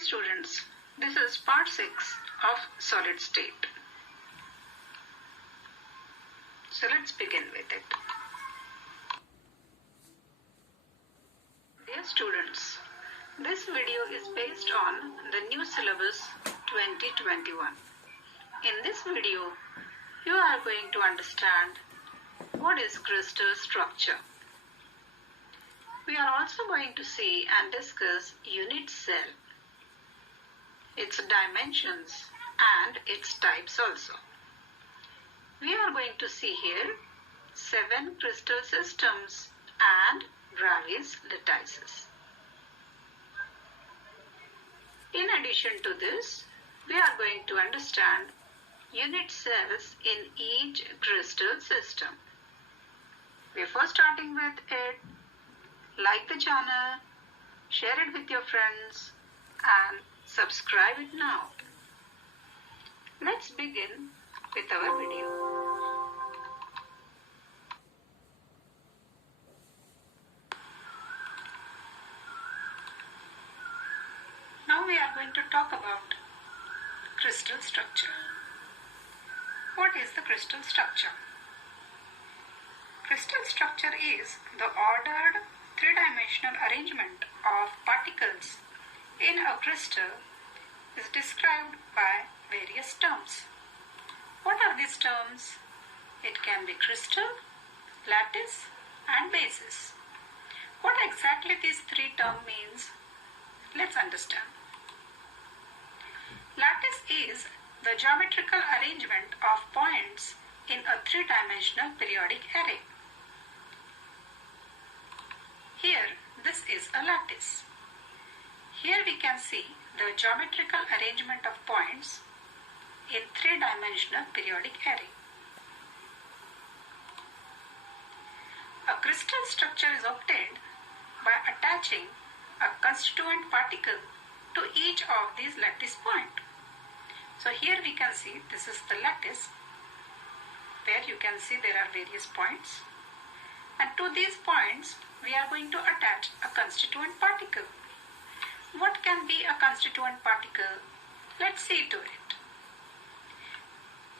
students, this is part 6 of solid state. So let's begin with it. Dear students, this video is based on the new syllabus 2021. In this video, you are going to understand what is crystal structure. We are also going to see and discuss unit cell, its dimensions and its types also. We are going to see here 7 crystal systems and Bravais lattices. In addition to this, we are going to understand unit cells in each crystal system. Before starting with it, like the channel, share it with your friends and subscribe it now. Let's begin with our video. Now we are going to talk about crystal structure. What is the crystal structure? Crystal structure is the ordered three-dimensional arrangement of particles in a crystal is described by various terms. What are these terms? It can be crystal, lattice and basis. What exactly these three terms means? Let's understand. Lattice is the geometrical arrangement of points in a three-dimensional periodic array. Here, this is a lattice. Here we can see the geometrical arrangement of points in three-dimensional periodic array. A crystal structure is obtained by attaching a constituent particle to each of these lattice points. So here we can see this is the lattice where you can see there are various points, and to these points we are going to attach a constituent particle. What can be a constituent particle? Let's see to it.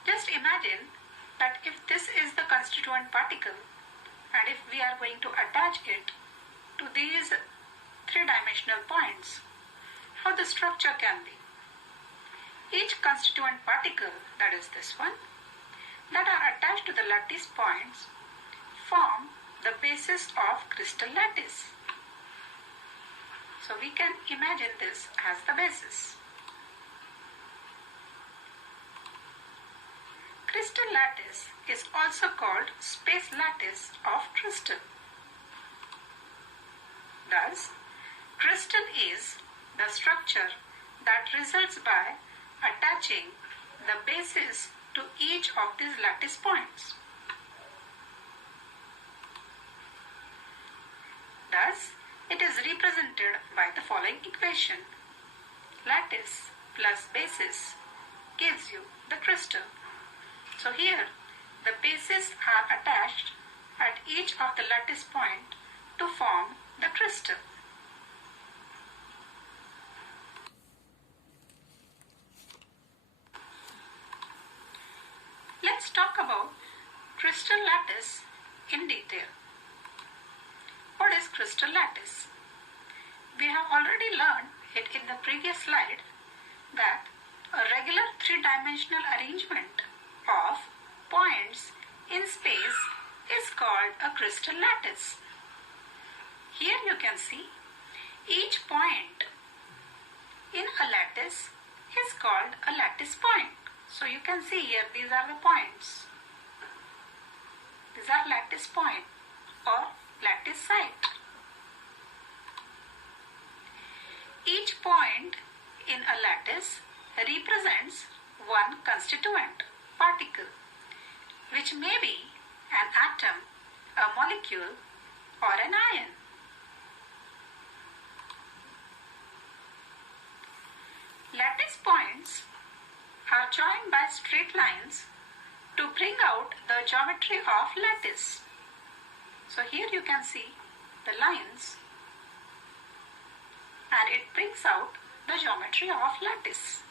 Just imagine that if this is the constituent particle and if we are going to attach it to these three-dimensional points, how the structure can be. Each constituent particle, that is this one, that are attached to the lattice points form the basis of crystal lattice. So we can imagine this as the basis. Crystal lattice is also called space lattice of crystal. Thus, crystal is the structure that results by attaching the basis to each of these lattice points. Thus, it is represented by the following equation. Lattice plus basis gives you the crystal. So here, the bases are attached at each of the lattice point to form the crystal. Let's talk about crystal lattice in detail. What is crystal lattice? We have already learned it in the previous slide that a regular three-dimensional arrangement of points in space is called a crystal lattice. Here you can see each point in a lattice is called a lattice point. So you can see here these are the points. These are lattice point or lattice site. Each point in a lattice represents one constituent particle, which may be an atom, a molecule or an ion. Lattice points are joined by straight lines to bring out the geometry of lattice. So here you can see the lines and it brings out the geometry of lattice.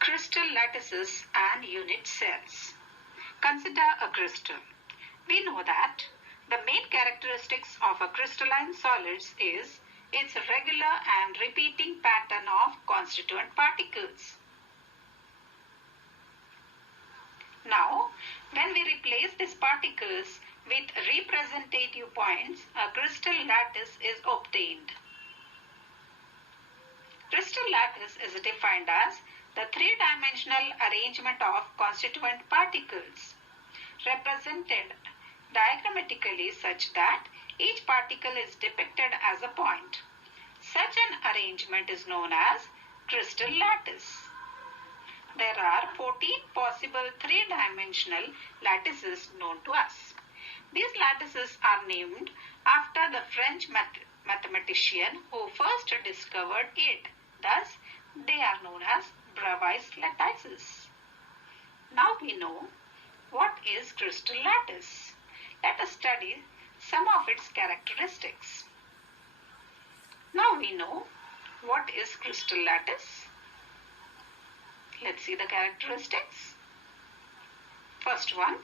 Crystal lattices and unit cells. Consider a crystal. We know that the main characteristics of a crystalline solids is its regular and repeating pattern of constituent particles. Now, when we replace these particles with representative points, a crystal lattice is obtained. Crystal lattice is defined as the three-dimensional arrangement of constituent particles, represented diagrammatically such that each particle is depicted as a point. Such an arrangement is known as crystal lattice. There are 14 possible three-dimensional lattices known to us. These lattices are named after the French mathematician who first discovered it. Thus, they are known as Bravais lattices. Now we know what is crystal lattice. Let us study some of its characteristics. Now we know what is crystal lattice. Let's see the characteristics. First one,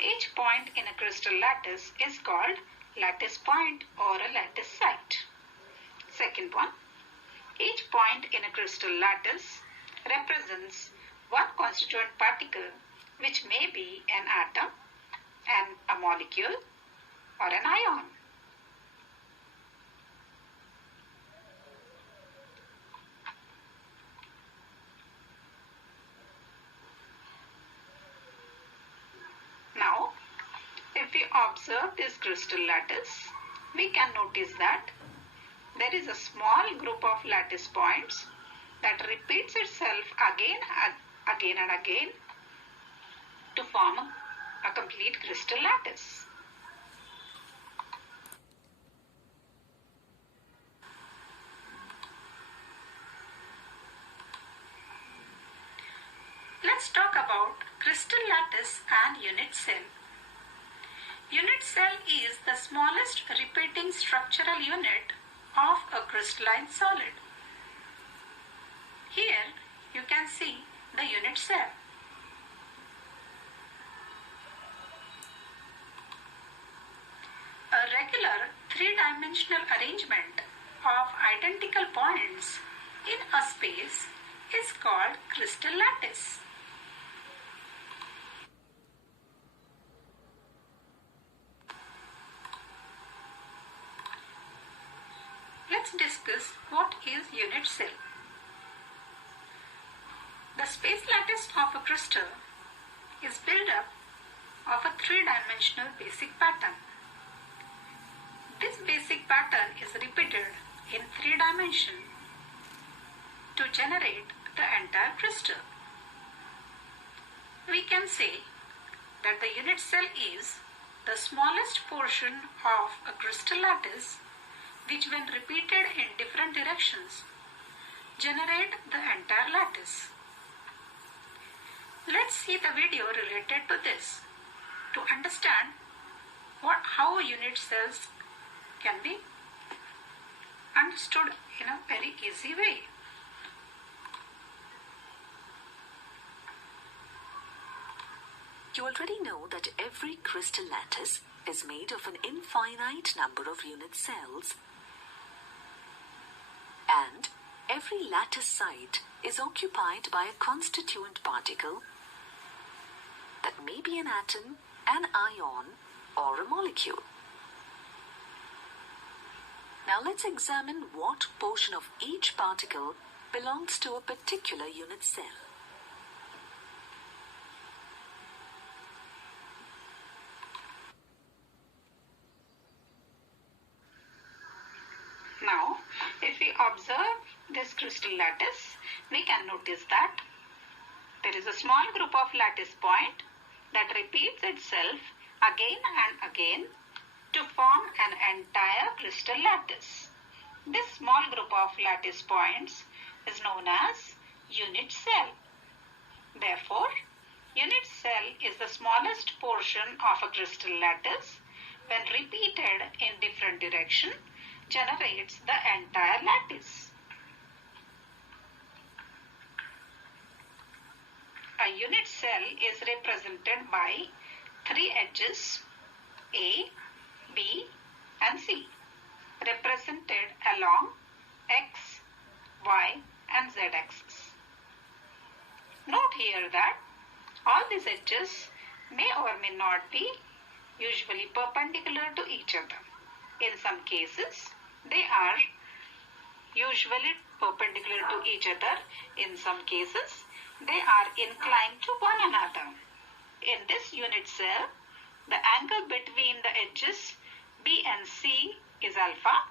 each point in a crystal lattice is called lattice point or a lattice site. Second one, each point in a crystal lattice represents one constituent particle, which may be an atom, a molecule, or an ion. Now, if we observe this crystal lattice, we can notice that there is a small group of lattice points that repeats itself again and again to form a complete crystal lattice. Let's talk about crystal lattice and unit cell. Unit cell is the smallest repeating structural unit of a crystalline solid. Here you can see the unit cell. A regular three-dimensional arrangement of identical points in a space is called crystal lattice. Let's discuss what is unit cell. The space lattice of a crystal is built up of a three-dimensional basic pattern. This basic pattern is repeated in three dimensions to generate the entire crystal. We can say that the unit cell is the smallest portion of a crystal lattice which, when repeated in different directions, generate the entire lattice. Let's see the video related to this to understand how unit cells can be understood in a very easy way. You already know that every crystal lattice is made of an infinite number of unit cells, and every lattice site is occupied by a constituent particle that may be an atom, an ion, or a molecule. Now let's examine what portion of each particle belongs to a particular unit cell. Now, if we observe this crystal lattice, we can notice that there is a small group of lattice point that repeats itself again and again to form an entire crystal lattice. This small group of lattice points is known as unit cell. Therefore, Unit cell is the smallest portion of a crystal lattice. When repeated in different direction, generates the entire lattice. A unit cell is represented by three edges A, B and C, represented along X, Y and Z axis. Note here that all these edges may or may not be usually perpendicular to each other. In some cases, they are usually perpendicular to each other. In some cases, they are inclined to one another. In this unit cell, the angle between the edges B and C is alpha.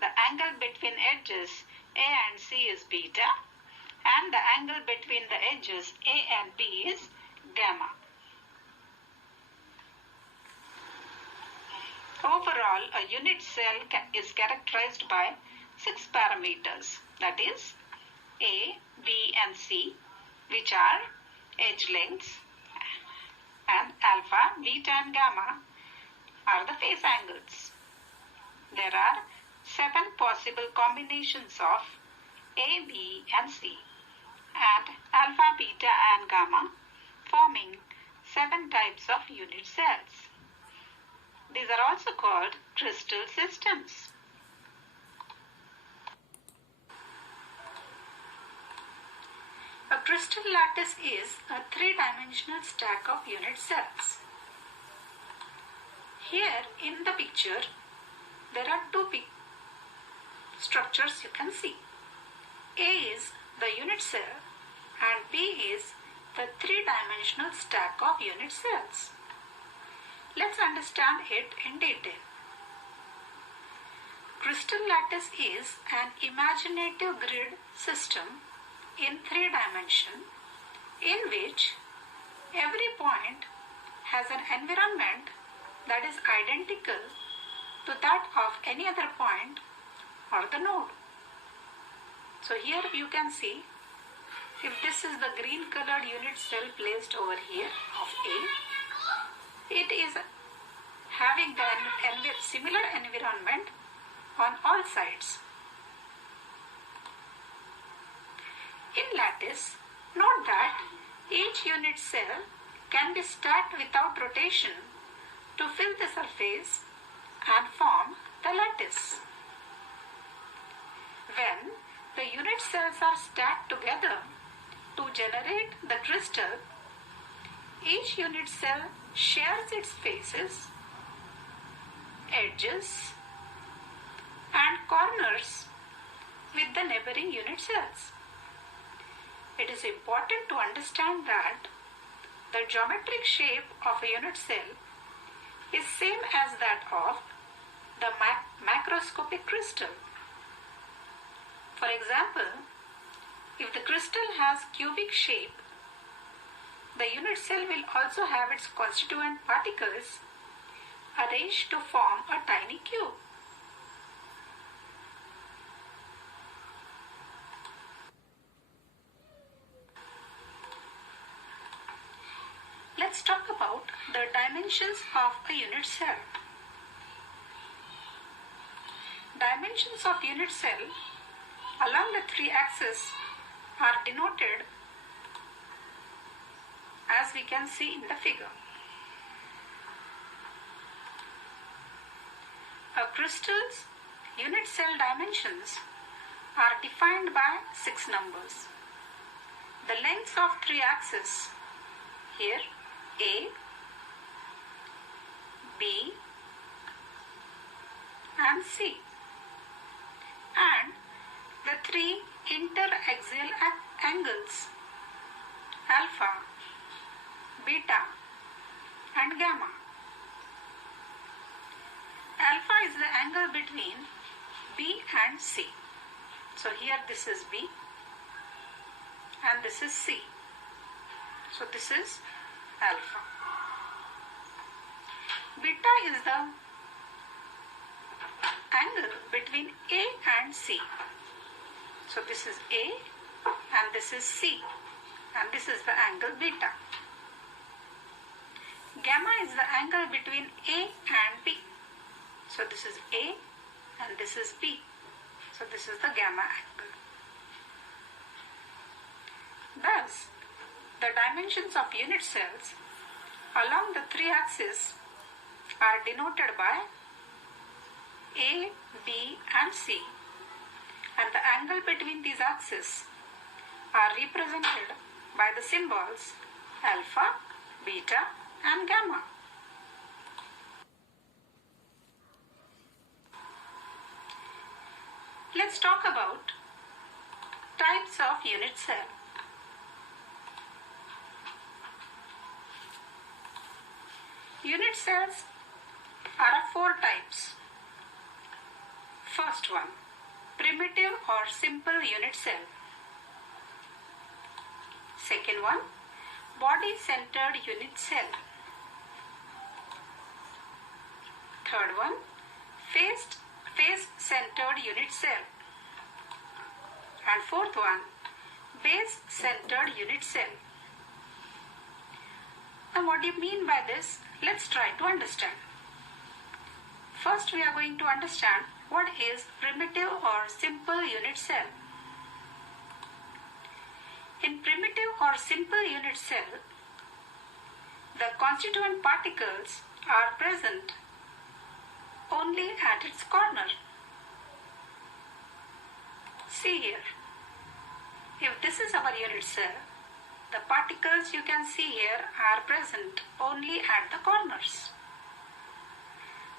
The angle between edges A and C is beta. And the angle between the edges A and B is gamma. Overall, a unit cell is characterized by 6 parameters, that is A, B and C, which are edge lengths, and alpha, beta and gamma are the face angles. There are 7 possible combinations of A, B and C, and alpha, beta and gamma forming 7 types of unit cells. These are also called crystal systems. A crystal lattice is a three-dimensional stack of unit cells. Here in the picture, there are two structures you can see. A is the unit cell and B is the three-dimensional stack of unit cells. Let's understand it in detail. Crystal lattice is an imaginative grid system in 3 dimensions in which every point has an environment that is identical to that of any other point or the node. So here you can see, if this is the green colored unit cell placed over here of A, it is having the similar environment on all sides. In lattice, note that each unit cell can be stacked without rotation to fill the surface and form the lattice. When the unit cells are stacked together to generate the crystal, each unit cell shares its faces, edges and corners with the neighboring unit cells. It is important to understand that the geometric shape of a unit cell is same as that of the macroscopic crystal. For example, if the crystal has cubic shape, the unit cell will also have its constituent particles arranged to form a tiny cube. Let's talk about the dimensions of a unit cell. Dimensions of unit cell along the 3 axes are denoted as we can see in the figure. A crystal's unit cell dimensions are defined by 6 numbers. The lengths of 3 axes here A, B and C, and the 3 interaxial angles alpha, beta and gamma. Alpha is the angle between B and C. So here this is B and this is C. So this is alpha. Beta is the angle between A and C. So this is A and this is C and this is the angle beta. Gamma is the angle between A and B. So this is A and this is B. So this is the gamma angle. Thus, the dimensions of unit cells along the three axes are denoted by A, B and C, and the angle between these axes are represented by the symbols alpha, beta and gamma. Let's talk about types of unit cell. Unit cells are of four types. First one, primitive or simple unit cell. Second one, body-centered unit cell. Third one, face-centered unit cell. And fourth one, base-centered unit cell. Now what do you mean by this? Let's try to understand. First we are going to understand what is primitive or simple unit cell. In primitive or simple unit cell, the constituent particles are present only at its corner. See here. If this is our unit cell, the particles you can see here are present only at the corners.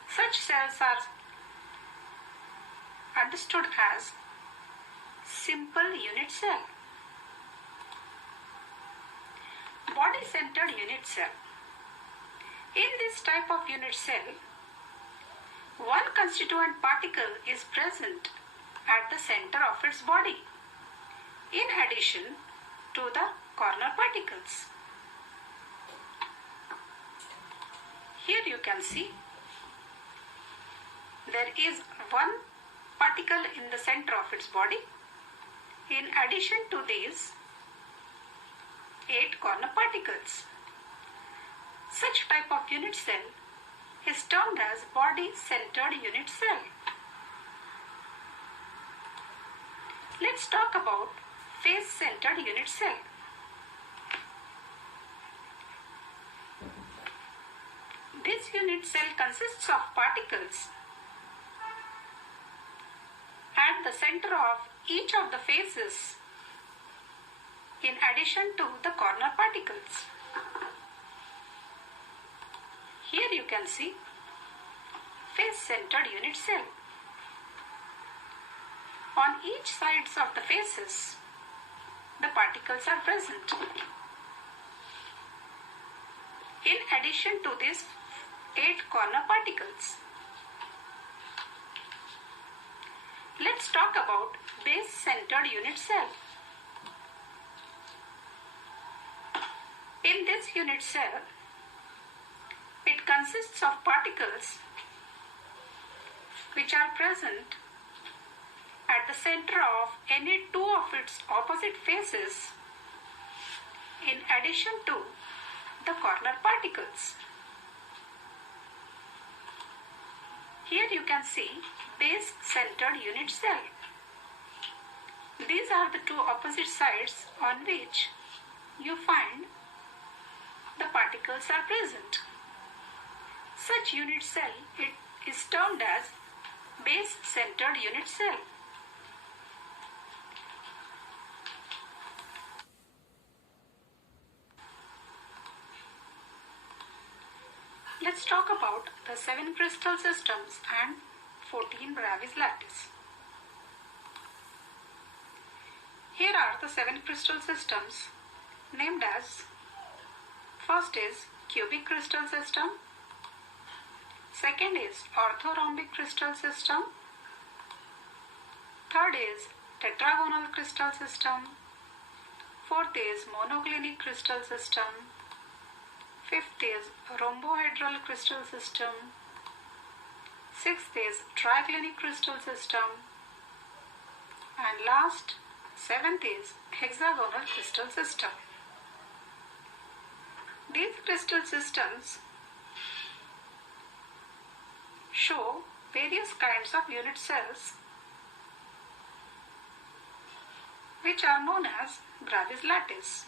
Such cells are understood as simple unit cell. Body-centered unit cell. In this type of unit cell, one constituent particle is present at the center of its body, in addition to the corner particles. Here you can see there is one particle in the center of its body. In addition to these 8 corner particles. Such type of unit cell is termed as body-centered unit cell. Let's talk about face-centered unit cell. This unit cell consists of particles at the center of each of the faces in addition to the corner particles. Here you can see face-centered unit cell. On each sides of the faces, the particles are present. In addition to these 8 corner particles. Let's talk about base-centered unit cell. In this unit cell, it consists of particles which are present at the center of any two of its opposite faces in addition to the corner particles. Here you can see base-centered unit cell. These are the two opposite sides on which you find the particles are present. Such unit cell is termed as base-centered unit cell. Let's talk about the 7 crystal systems and 14 Bravais lattice. Here are the 7 crystal systems named as: first is cubic crystal system, second is orthorhombic crystal system, third is tetragonal crystal system, fourth is monoclinic crystal system, fifth is rhombohedral crystal system, sixth is triclinic crystal system, and last, seventh is hexagonal crystal system. These crystal systems show various kinds of unit cells which are known as Bravais lattice.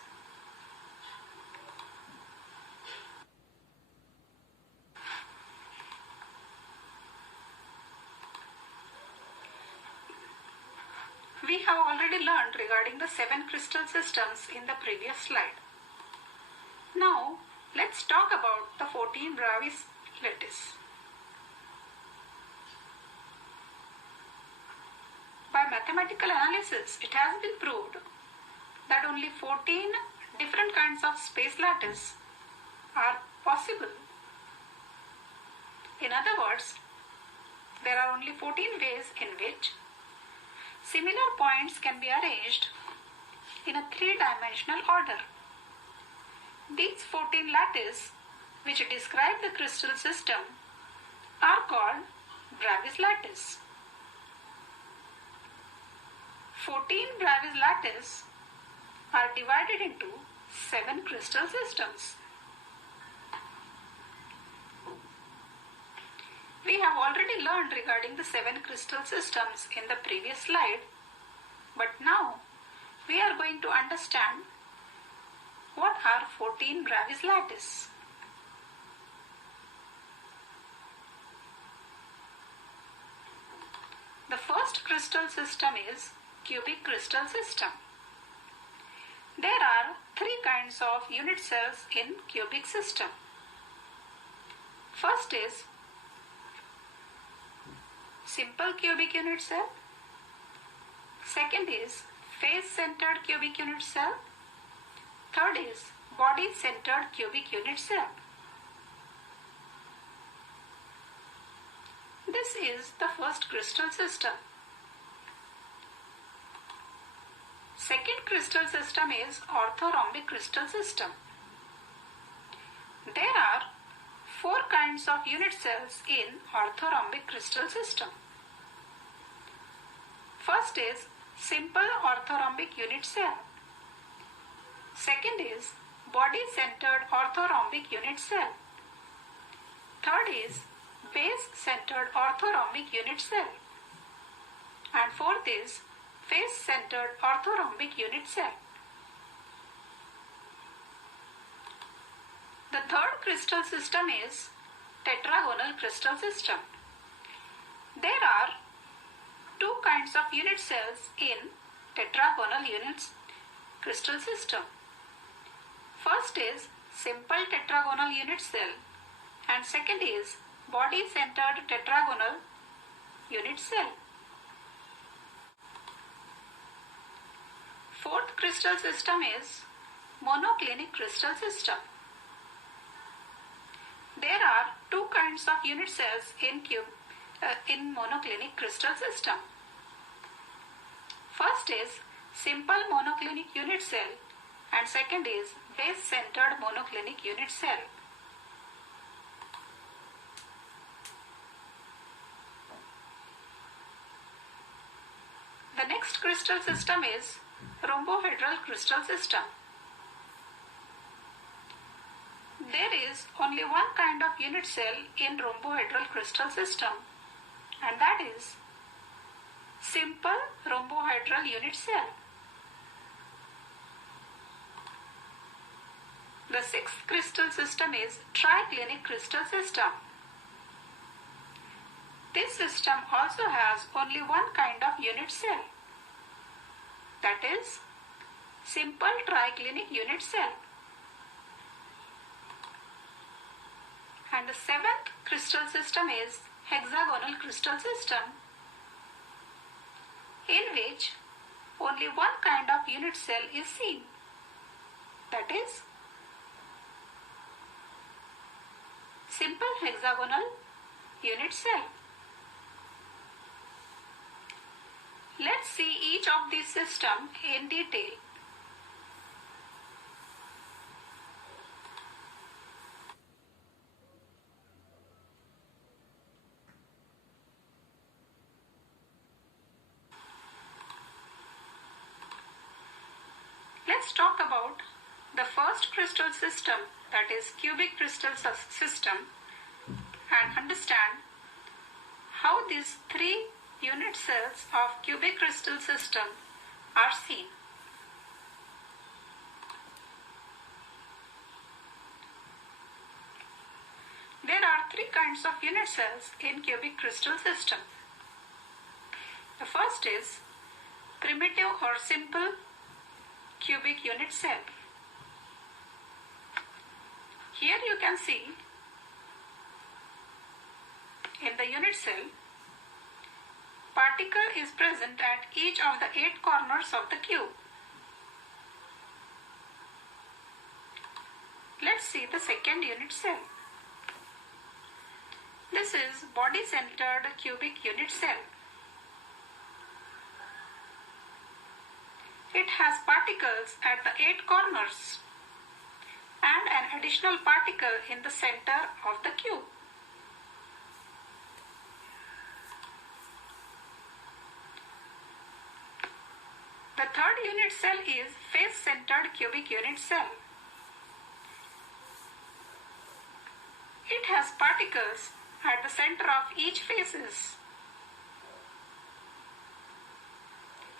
We have already learned regarding the 7 crystal systems in the previous slide. Now, let's talk about the 14 Bravais lattice. By mathematical analysis, it has been proved that only 14 different kinds of space lattice are possible. In other words, there are only 14 ways in which similar points can be arranged in a 3-dimensional order. These 14 lattice, which describe the crystal system, are called Bravais lattice. 14 Bravais lattice are divided into 7 crystal systems. We have already learned regarding the 7 crystal systems in the previous slide, but now we are going to understand what are 14 Bravais lattice. The first crystal system is cubic crystal system. There are 3 kinds of unit cells in cubic system. First is simple cubic unit cell. Second is face-centered cubic unit cell. Third is body-centered cubic unit cell. This is the first crystal system. Second crystal system is orthorhombic crystal system. There are 4 kinds of unit cells in orthorhombic crystal system. First is simple orthorhombic unit cell. Second is body-centered orthorhombic unit cell. Third is base-centered orthorhombic unit cell. And fourth is face-centered orthorhombic unit cell. The third crystal system is tetragonal crystal system. There are 2 kinds of unit cells in tetragonal units crystal system. First is simple tetragonal unit cell and second is body-centered tetragonal unit cell. Fourth crystal system is monoclinic crystal system. There are 2 kinds of unit cells in monoclinic crystal system. First is simple monoclinic unit cell and second is base-centered monoclinic unit cell. The next crystal system is rhombohedral crystal system. There is only one kind of unit cell in rhombohedral crystal system, and that is simple rhombohedral unit cell. The sixth crystal system is triclinic crystal system. This system also has only one kind of unit cell, that is simple triclinic unit cell. And the seventh crystal system is hexagonal crystal system, in which only one kind of unit cell is seen, that is simple hexagonal unit cell. Let's see each of these systems in detail. Let's talk about the first crystal system, that is cubic crystal system, and understand how these three unit cells of cubic crystal system are seen. There are three kinds of unit cells in cubic crystal system. The first is primitive or simple cubic unit cell. Here you can see in the unit cell, particle is present at each of the 8 corners of the cube. Let's see the second unit cell. This is body-centered cubic unit cell. It has particles at the 8 corners and an additional particle in the center of the cube. The third unit cell is face-centered cubic unit cell. It has particles at the center of each faces.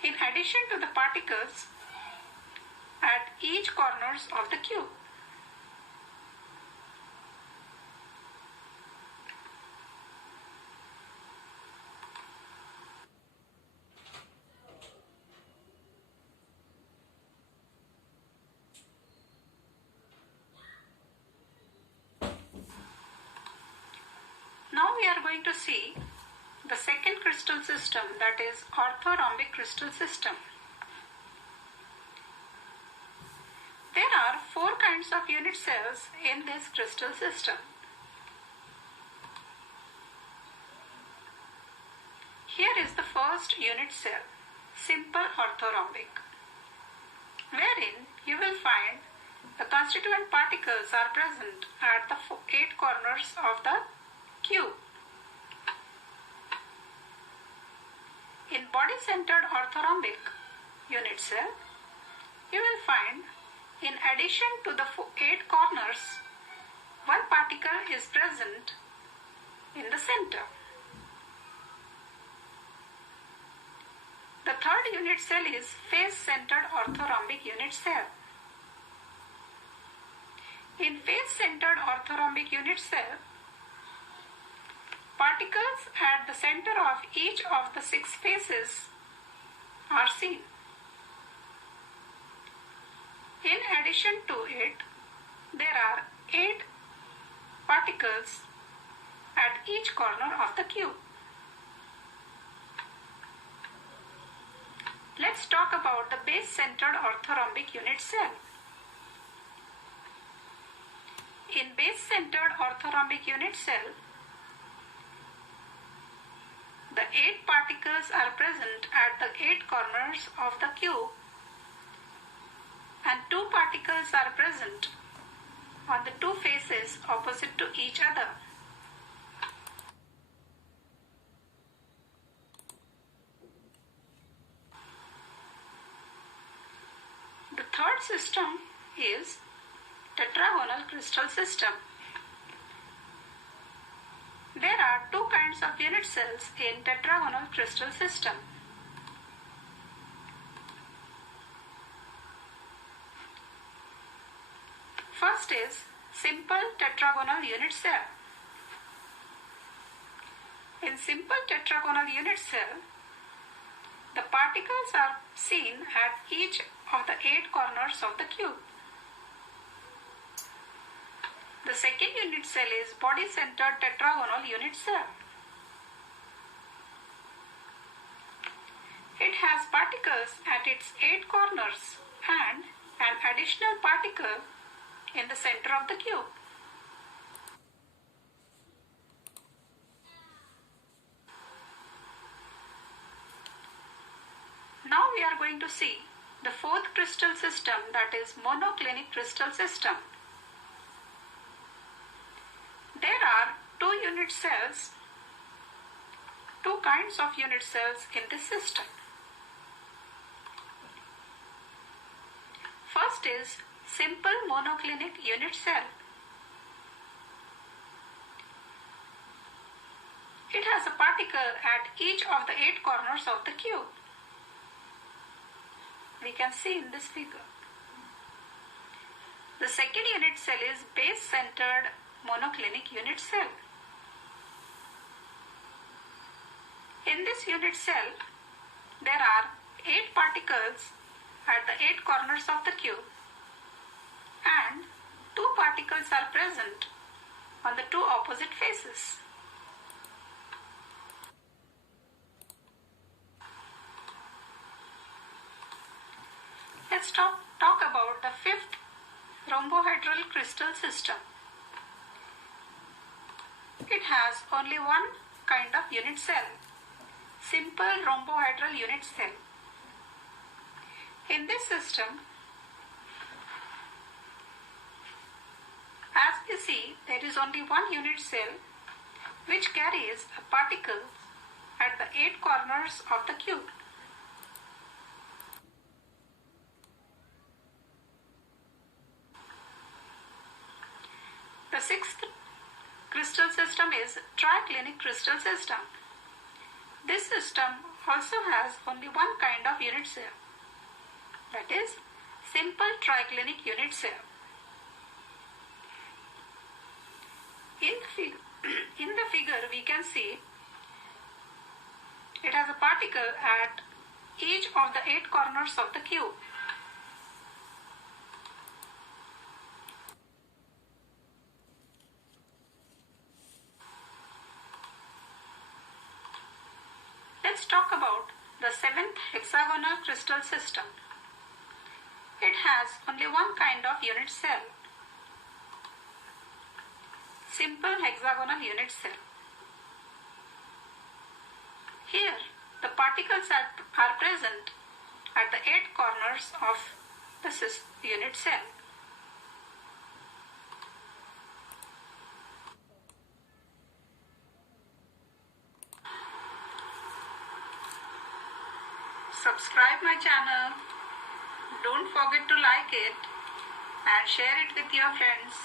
In addition to the particles at each corners of the cube. Now we are going to see the second crystal system, that is orthorhombic crystal system. There are 4 kinds of unit cells in this crystal system. Here is the first unit cell, simple orthorhombic, wherein you will find the constituent particles are present at the 8 corners of the cube. In body-centered orthorhombic unit cell, you will find, in addition to the 8 corners, one particle is present in the center. The third unit cell is face-centered orthorhombic unit cell. In face-centered orthorhombic unit cell, particles at the center of each of the 6 faces are seen. In addition to it, there are 8 particles at each corner of the cube. Let's talk about the base-centered orthorhombic unit cell. In base-centered orthorhombic unit cell, the 8 particles are present at the 8 corners of the cube and 2 particles are present on the 2 faces opposite to each other. The third system is tetragonal crystal system. There are 2 kinds of unit cells in tetragonal crystal system. First is simple tetragonal unit cell. In simple tetragonal unit cell, the particles are seen at each of the 8 corners of the cube. The second unit cell is body-centered tetragonal unit cell. It has particles at its 8 corners and an additional particle in the center of the cube. Now we are going to see the fourth crystal system, that is monoclinic crystal system. There are 2 unit cells, 2 kinds of unit cells in this system. First is simple monoclinic unit cell. It has a particle at each of the 8 corners of the cube. We can see in this figure. The second unit cell is base-centered monoclinic unit cell. In this unit cell, there are 8 particles at the 8 corners of the cube, and 2 particles are present on the 2 opposite faces. Let's talk about the 5th rhombohedral crystal system. It has only one kind of unit cell, simple rhombohedral unit cell. In this system, as we see, there is only one unit cell which carries a particle at the 8 corners of the cube. The 6th crystal system is triclinic crystal system. This system also has only one kind of unit cell, that is simple triclinic unit cell. In the figure we can see it has a particle at each of the 8 corners of the cube. Let's talk about the 7th hexagonal crystal system. It has only one kind of unit cell, simple hexagonal unit cell. Here, the particles are present at the 8 corners of the unit cell. Subscribe my channel. Don't forget to like it and share it with your friends.